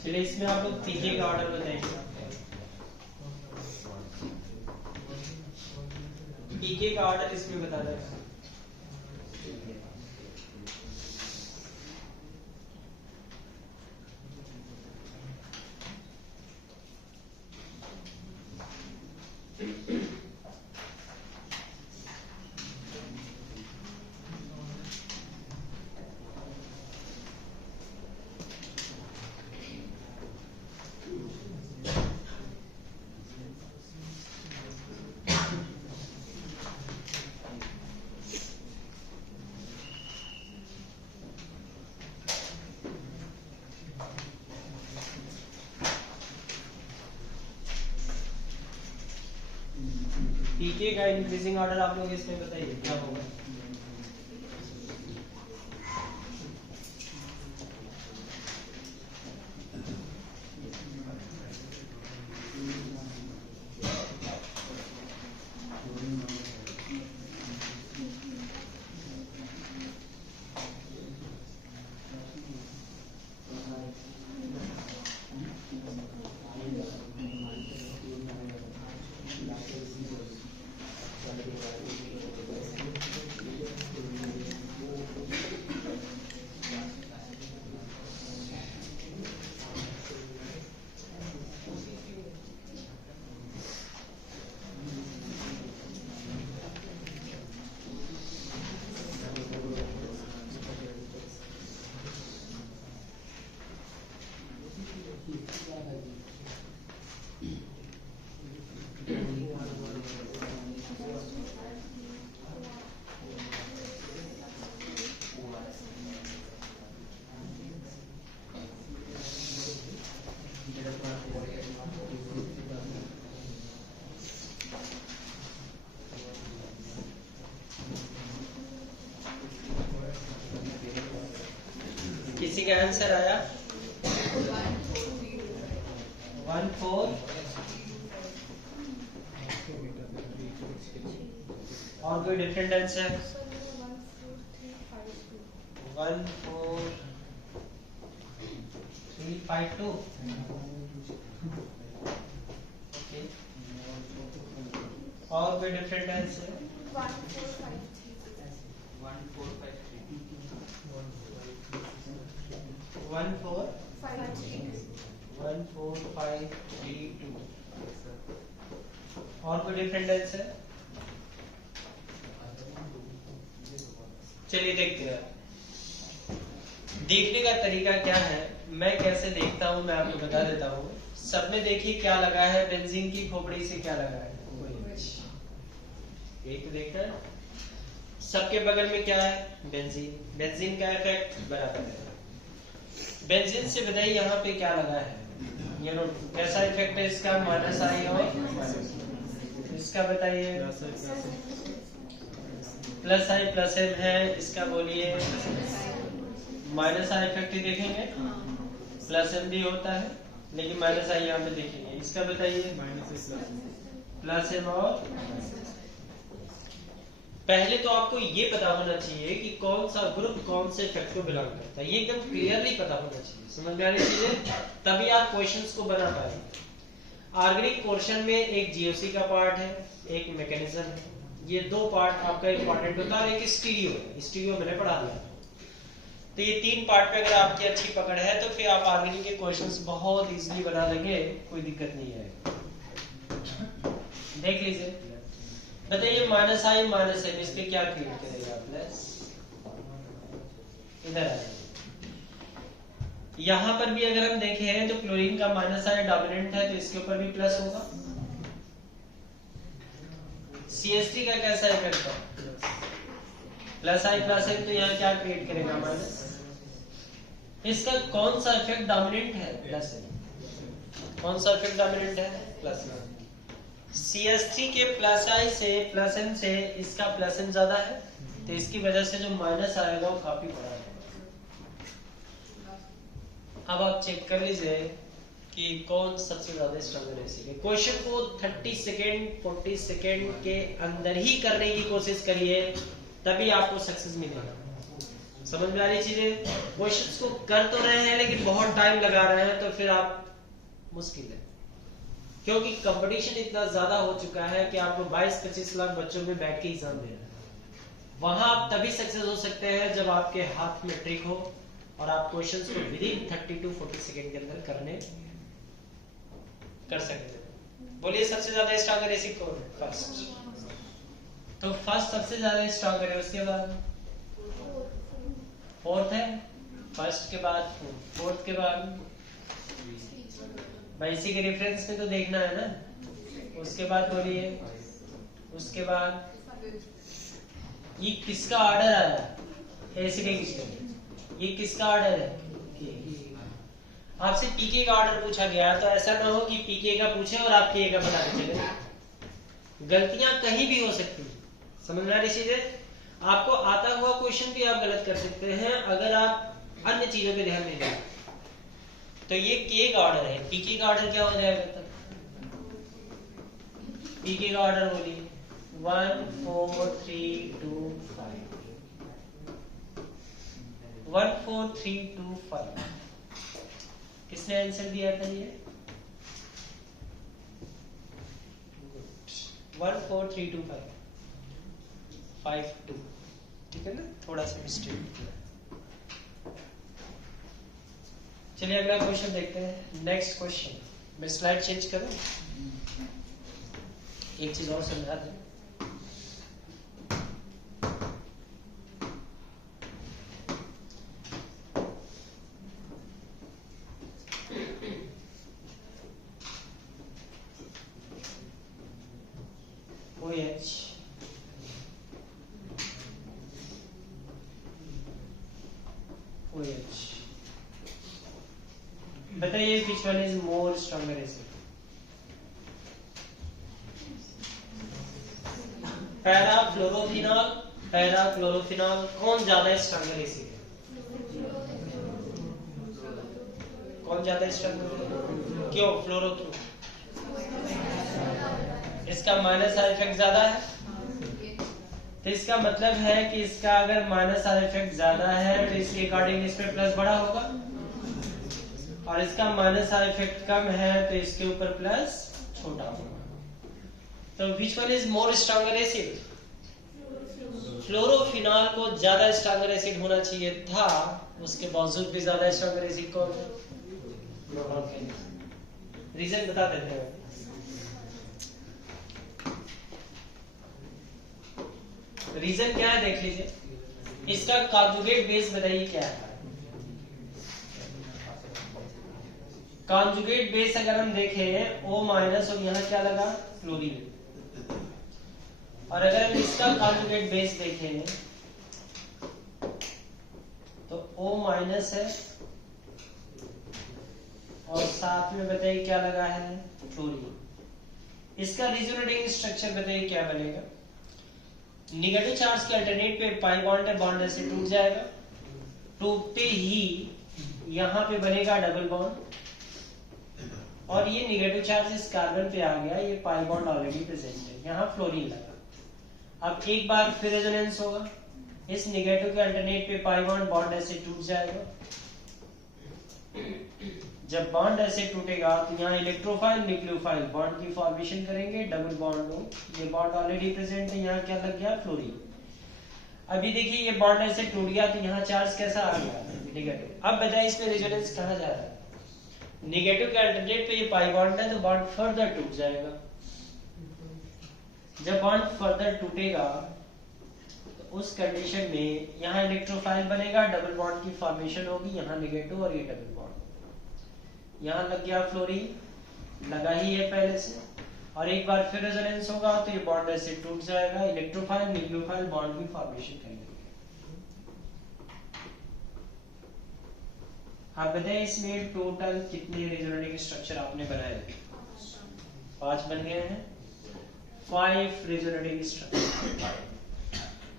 चलिए इसमें आप लोग पीके का ऑर्डर बताएंगे। पीके का ऑर्डर इसमें बता दें। पीके का इंक्रीजिंग ऑर्डर आप लोग इसमें बताइए क्या होगा। किसी का आंसर आया 1 4 और कोई डिफरेंट आंसर 1 4 3 5 2 ओके और कोई डिफरेंट आंसर 1 4 5 3 1 4 5 3 1 4 5 3 1 4 5 3 2 और कोई डिफरेंट आंसर। चलिए देखते हैं देखने का तरीका क्या है। मैं कैसे देखता हूं मैं आपको बता देता हूं। सबने देखिए क्या लगा है, बेंजीन की खोपड़ी से क्या लगा है, यही तो देखना है। सबके बगल में क्या है, बेंजीन। बेंजीन का इफेक्ट बराबर है। बेंजीन से बताइए यहाँ पे क्या लगा है, ये नो कैसा इफेक्ट है इसका, माइनस आई और माइनस। इसका बताइए प्लस आई प्लस एम है, इसका बोलिए माइनस आई इफेक्ट ही देखेंगे। प्लस एम भी होता है लेकिन माइनस आई यहाँ पे देखेंगे। इसका बताइए प्लस एम और पहले तो आपको ये पता होना चाहिए कि कौन सा ग्रुप कौन से इफेक्ट को बिलोंग करता है, ये एकदम क्लियरली पता होना चाहिए। समझ में आ रही चीजें, तभी आप क्वेश्चंस को बना पाएंगे। ऑर्गेनिक पोर्शन में एक जीओसी का पार्ट है, एक मैकेनिज्म है। ये दो पार्ट आपका इंपॉर्टेंट होता है। एक स्टीरियो है, स्टीरियो मैंने पढ़ा दिया। तो ये तीन पार्ट पे अगर आपकी अच्छी पकड़ है तो फिर आप ऑर्गेनिक के क्वेश्चंस बहुत इजीली बना लेंगे, कोई दिक्कत नहीं है। देख लीजिए, बताइए माइनस आई माइनस एम, इस पे क्या क्रिएट करेगा, प्लस। इधर आइए, यहां पर भी अगर हम देखें तो क्लोरीन का माइनस आई डोमिनेंट है तो इसके ऊपर भी प्लस होगा। CH3 का कैसा इफेक्ट है, प्लस आई प्लस एम, तो यहाँ क्या क्रिएट करेगा, माइनस। इसका कौन सा इफेक्ट डोमिनेंट है? प्लस है। कौन सा इफेक्ट डोमिनेंट है? प्लस है। CH3 के प्लस आई से प्लस एन से इसका प्लस एन ज्यादा है, तो इसकी वजह से जो माइनस आएगा वो काफी बड़ा है। अब आप चेक कर लीजिए कि कौन सबसे ज्यादा स्ट्रॉन्गर एसिड है। क्वेश्चन को 30 सेकेंड 40 सेकेंड के अंदर ही करने की कोशिश करिए, तभी आपको सक्सेस मिलेगा। समझ में आ रही चीजें? क्वेश्चंस को कर तो रहे हैं लेकिन बहुत टाइम लगा रहे हैं, तो फिर आप मुश्किल है, क्योंकि कंपटीशन इतना ज्यादा हो चुका है कि आप 22-25 लाख बच्चों में बैठ के एग्जाम दे रहे हैं। वहां आप तभी सक्सेस हो सकते हैं जब आपके हाथ में ट्रिक हो और आप क्वेश्चंस को विद इन 30 to 40 सेकेंड के अंदर कर सकते हैं। बोलिए सबसे ज्यादा स्ट्रॉन्गर एसिड कौन है? फर्स्ट। तो फर्स्ट सबसे ज्यादा स्ट्रॉन्गर है, उसके बाद फोर्थ है, फर्स्ट के बाद फोर्थ के बाद भाई इसी के रेफरेंस में तो देखना है ना। उसके बाद बोलिए, उसके बाद ये किसका ऑर्डर आया? एसिडिक। ये किसका ऑर्डर है? आपसे पीके का ऑर्डर पूछा गया, तो ऐसा ना हो कि पीके का पूछे और आप के का बताने चले। गलतियां कहीं भी हो सकती है, समझ में आ रही चीजें? आपको आता हुआ क्वेश्चन भी आप गलत कर सकते हैं अगर आप अन्य चीजों पे ध्यान नहीं दें। तो ये के का ऑर्डर है, पीके का ऑर्डर क्या हो जाएगा तब? पीके का ऑर्डर बोलिए 1 4 3 2 5। 1 4 3 2 5। किसने आंसर दिया था ये? 1 4 3 2 5 5 2। ठीक है ना? थोड़ा सा मिस्टेक किया। चलिए अगला क्वेश्चन देखते हैं। नेक्स्ट क्वेश्चन, मैं स्लाइड चेंज करूं, एक चीज और समझा दें। OH OH बताइए which one is more stronger acid? पैराफ्लोरोफिनॉल, पैराक्लोरोफिनॉल, कौन ज्यादा स्ट्रॉन्गर एसिड है? कौन ज्यादा स्ट्रॉन्गर? क्यों? फ्लोरो क्यों? इसका माइनस साइड इफेक्ट ज्यादा है, तो इसका मतलब है कि इसका अगर माइनस साइड इफेक्ट ज्यादा है तो इसके अकॉर्डिंग इस पे प्लस बड़ा होगा, और इसका माइनस साइड इफेक्ट कम है तो इसके ऊपर प्लस छोटा होगा। तो which one is more stronger acid? Fluorophenol को ज्यादा स्ट्रॉन्गर एसिड होना चाहिए था, उसके बावजूद भी ज्यादा स्ट्रॉन्गर एसिड कौन है? रीजन बता देते हैं। रीजन क्या है देख लीजिए, इसका कॉन्जुगेट बेस बताइए क्या है? कॉन्जुगेट बेस अगर हम देखें O माइनस और यहाँ क्या लगा? फ्लोरीन। और अगर हम इसका कॉन्जुगेट बेस देखें तो O माइनस है और साथ में बताइए क्या लगा है? फ्लोरीन। इसका रेजोनेटिंग स्ट्रक्चर बताइए क्या बनेगा? निगेटिव चार्ज के अल्टरनेट पे पाई बॉन्ड है, बॉन्ड ऐसे टूट जाएगा, टूटते ही यहाँ पे बनेगा डबल बॉन्ड, और ये निगेटिव चार्ज इस कार्बन पे आ गया, ये पाई बॉन्ड ऑलरेडी प्रेजेंट है, यहाँ फ्लोरीन लगा। अब एक बार फिर रेजोनेंस होगा, इस निगेटिव के अल्टरनेट पे पाई बॉन्ड ऐसे टूट जाएगा। जब बॉन्ड ऐसे टूटेगा तो यहाँ इलेक्ट्रोफाइल न्यूक्लियोफाइल बॉन्ड की फॉर्मेशन करेंगे, डबल बॉन्ड हो, ये बॉन्ड ऑलरेडी प्रेजेंट है, यहाँ क्या लग गया? फ्लोरीन। अभी देखिए ये बॉन्ड ऐसे टूट गया तो यहाँ चार्ज कैसा आ गया? नेगेटिव। अब बताइए इसमें रेजोनेंस कहाँ जा रहा है? नेगेटिव के अल्टरनेट पे ये पाई बॉन्ड है तो बॉन्ड फर्दर टूट जाएगा। जब बॉन्ड फर्दर टूटेगा तो उस कंडीशन में यहाँ इलेक्ट्रोफाइल बनेगा, डबल बॉन्ड की फॉर्मेशन होगी, यहाँ नेगेटिव और ये डबल बॉन्ड, यहाँ लग गया फ्लोरीन, लगा ही है पहले से, और एक बार फिर रेजोनेंस होगा तो ये बॉन्ड ऐसे टूट जाएगा, इलेक्ट्रोफाइल न्यूक्लियोफाइल बॉन्ड की फॉर्मेशन करेंगे। आप बताइए इसमें टोटल कितने रेजोनेटिंग स्ट्रक्चर आपने बनाए? 5 बन गए हैं, 5 रेजोनेटिंग स्ट्रक्चर।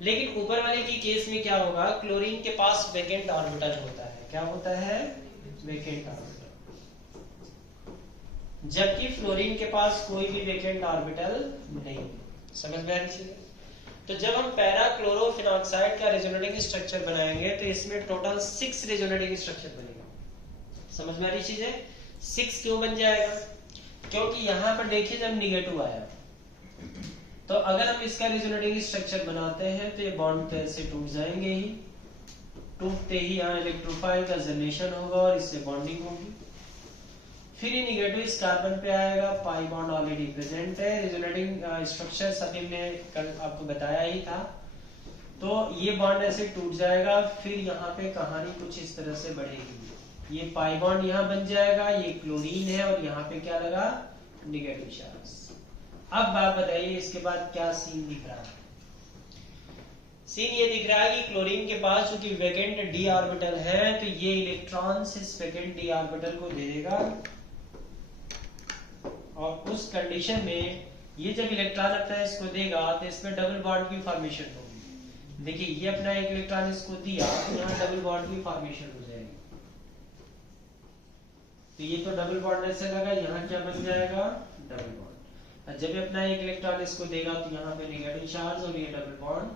लेकिन ऊपर वाले की केस में क्या होगा, क्लोरीन के पास वेकेंट ऑर्बिटल होता है। क्या होता है? Vacant orbital. जबकि फ्लोरीन के पास कोई भी वेकेंट ऑर्बिटल नहीं। समझ में आ रही है? तो जब हम पैरा क्लोरोफिनॉक्साइड का रेजोनेटिंग स्ट्रक्चर बनाएंगे तो इसमें टोटल 6 रेजोनेटिंग स्ट्रक्चर बनेगा। समझ में आ रही चीज है? 6 क्यों बन जाएगा? क्योंकि यहां पर देखिए जब निगेटिव आया तो अगर हम इसका रेजोनेटिंग स्ट्रक्चर बनाते हैं तो ये बॉन्ड तो ऐसे टूट जाएंगे ही, टूटते ही यहाँ इलेक्ट्रोफाइल का जनरेशन होगा और इससे बॉन्डिंग होगी। फिर ये निगेटिव इस कार्बन पे आएगा, पाई बॉन्ड ऑलरेडी प्रेजेंट है। रेजोनेटिंग स्ट्रक्चर सभी में कल आपको बताया ही था। तो ये बॉन्ड ऐसे टूट जाएगा, फिर यहाँ पे कहानी कुछ इस तरह से बढ़ेगी। ये पाई बॉन्ड यहाँ बन जाएगा, ये क्लोरीन है और यहाँ पे क्या लगा? Negative charge. अब आप बताइए इसके बाद क्या सीन दिख रहा है? सीन ये दिख रहा है कि क्लोरीन के पास चूंकि वेकेंट डी ऑर्बिटल है तो ये इलेक्ट्रॉन इस वेकेंट डी ऑर्बिटल को दे देगा और उस कंडीशन में ये जब इलेक्ट्रॉन अपना इसको देगा तो इसमें डबल बॉन्ड की फॉर्मेशन होगी। देखिए ये अपना एक इलेक्ट्रॉन इसको दिया तो यहाँ डबल बॉन्ड की फॉर्मेशन हो जाएगी। तो ये तो डबल बॉन्ड ऐसे लगा, यहाँ क्या बन जाएगा? Double bond. जब अपना एक इलेक्ट्रॉन इसको देगा तो यहाँ पे नेगेटिव चार्ज और ये डबल बॉन्ड।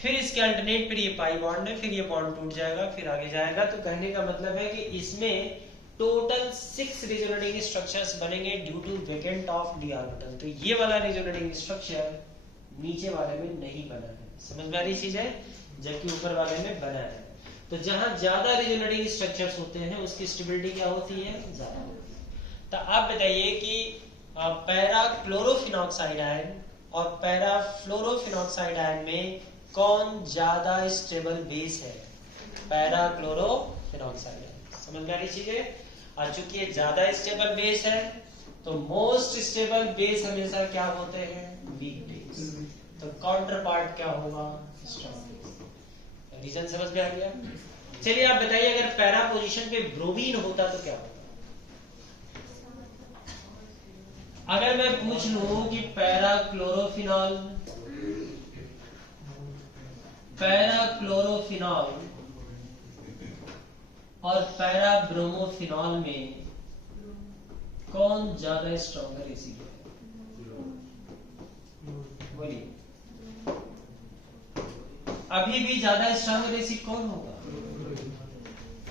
फिर इसके अल्टरनेट पर ये पाई बॉन्ड है, फिर ये बॉन्ड टूट जाएगा, फिर आगे जाएगा। तो कहने का मतलब है कि इसमें टोटल 6 रेजोनेटिंग स्ट्रक्चर्स बनेंगे due to vacant of D orbital. तो ये वाला रेजोनेटिंग स्ट्रक्चर नीचे वाले में नहीं बना है। समझ में आ रही चीज है? जबकि ऊपर वाले में बना है। तो जहां ज्यादा रेजोनेटिंग स्ट्रक्चर्स होते हैं उसकी स्टेबिलिटी क्या होती है? ज्यादा होती है। तो आप बताइए कि पैरा क्लोरोफिनॉक्साइड आयन और पैरा फ्लोरोफिनॉक्साइड आयन में कौन ज्यादा स्टेबल बेस है? Para chlorophenoxide ion. समझ में आ रही चीज है? और चूंकि ये ज्यादा स्टेबल बेस है तो मोस्ट स्टेबल बेस हमेशा क्या होते हैं? Weak base. तो काउंटर पार्ट क्या होगा? Strong base. रीजन समझ में आ गया? चलिए आप बताइए अगर पैरा पोजीशन पे ब्रोमीन होता तो क्या होता? अगर मैं पूछ लूं कि पैरा क्लोरोफिनॉल और पैरा ब्रोमोफिनॉल में कौन ज्यादा स्ट्रॉन्गर एसिड है? बोलिए। अभी भी ज्यादा स्ट्रॉन्गर एसिड कौन होगा?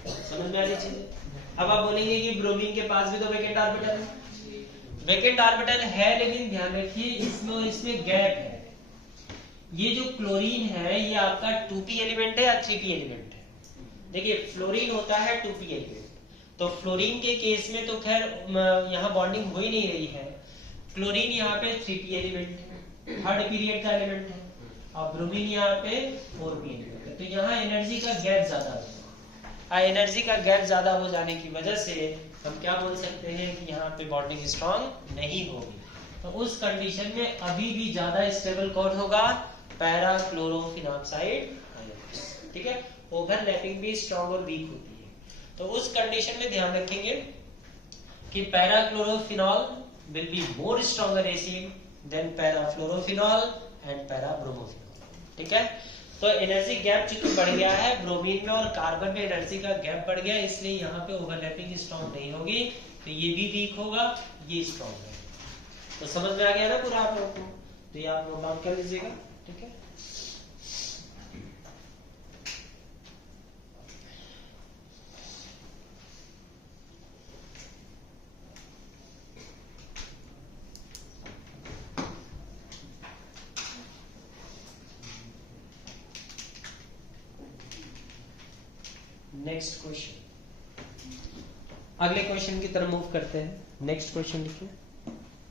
समझ में आ रही चीज? अब आप बोलेंगे कि ब्रोमीन के पास भी तो वेकेंट ऑर्बिटल है। वेकेंट ऑर्बिटल है लेकिन ध्यान रखिए इसमें गैप है। ये जो क्लोरीन है ये आपका 2p एलिमेंट है या 3p एलिमेंट है? देखिए फ्लोरीन होता है 2p एलिमेंट। तो फ्लोरीन के केस में तो खैर यहाँ बॉन्डिंग हो ही नहीं रही है। क्लोरीन यहाँ पे 3p एलिमेंट है, थर्ड पीरियड का एलिमेंट है, और ब्रोमीन यहाँ पे 4p एलिमेंट है। तो यहाँ एनर्जी का गैप ज्यादा है। एनर्जी का गैप ज्यादा हो जाने की वजह से हम क्या बोल सकते हैं कि यहाँ पे बॉन्डिंग स्ट्रॉन्ग नहीं होगी। तो उस कंडीशन में अभी भी ज्यादा स्टेबल कौन होगा? पैरा क्लोरोफिनॉक्साइड। ठीक है? ओवरलैपिंग भी स्ट्रॉन्ग और वीक होती है। तो उस कंडीशन में ध्यान रखेंगे कि para chlorophenol will be more stronger acid than para fluorophenol and para bromophenol. ठीक है? तो एनर्जी गैप चूंकि बढ़ गया है ब्रोमीन में और कार्बन में एनर्जी का गैप बढ़ गया, इसलिए यहाँ पे ओवरलैपिंग स्ट्रॉन्ग नहीं होगी। तो ये भी वीक होगा, ये स्ट्रॉन्ग है। तो समझ में आ गया ना पूरा आप लोगों को? तो ये आप नोट डाउन कर लीजिएगा। ठीक है? नेक्स्ट क्वेश्चन, अगले क्वेश्चन की तरफ मूव करते हैं। नेक्स्ट क्वेश्चन लिखिए।